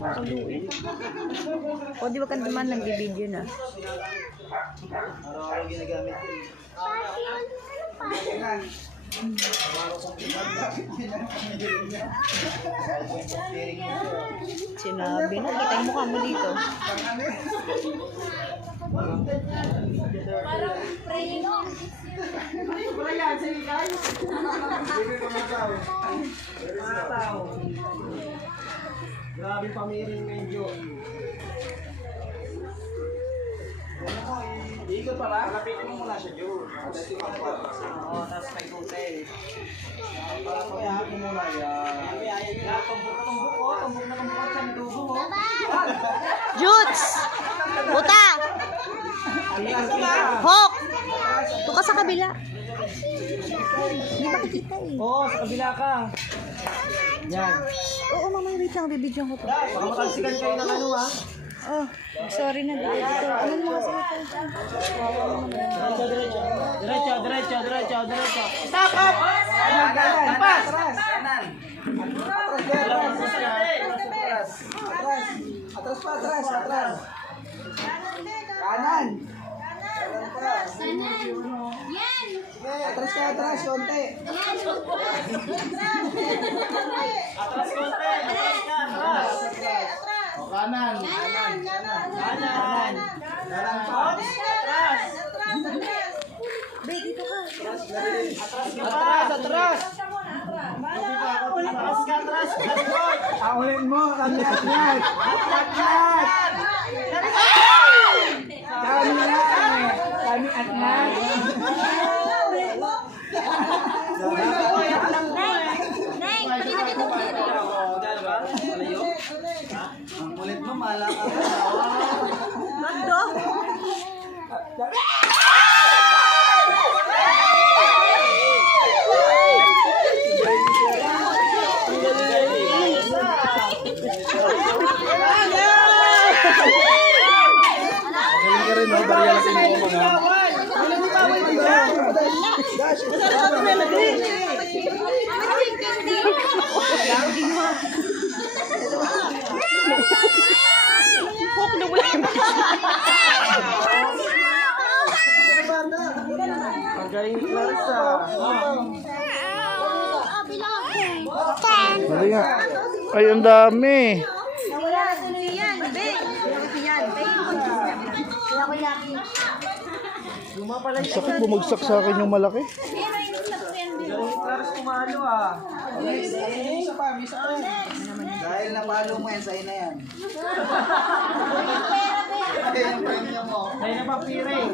Kaluin. O, di ba ka naman nag-video na? Araw-araw ginagamit ko. Sinabi na, kita yung mukha mo dito. Parang praying mo. Wala yan, sige kayo. Grabe pamiring medyo. Ikot pala? Lapitin mo muna siya, Joe. Oo, tapos may hotel. Para ko yan, mo muna yan. Tumbok ko, tumbok na tumbok sa dugo mo. Juts! Puta! Hawk! Ito ka sa kabila. Hindi makikita eh. Oo, sa kabila ka. Yan. Oo, mamaya wait lang. Bibidyo ko to. Baka matalsikan kayo ng ano, ha? Oh, sorry na dito. Ano mo kasi ito? Diretso. Stop up! Kanan. Pas! Kanan. Atras. Kanan. Yan! Atras, konti. O, kanan. Kanan. Babe, dito ka. Atras. Aulin mo, at-at. Kami at-at. Neng, dito dito. Ang kulit mo, malaka. Mando? Galing ka rin, no? Bariyalasin mo mga. Hawk na wala yung Magaling Clarissa. Dali nga. Ay, ang dami. Nawala, ano yan? Babe, yan. Ang sakit bumagsak sa akin yung malaki. Galing Clarissa kumalo, ah. Isa pa. Dahil napalo mo yan, sa'yo na yan. Ay, yung premium mo. Ay, napapiring.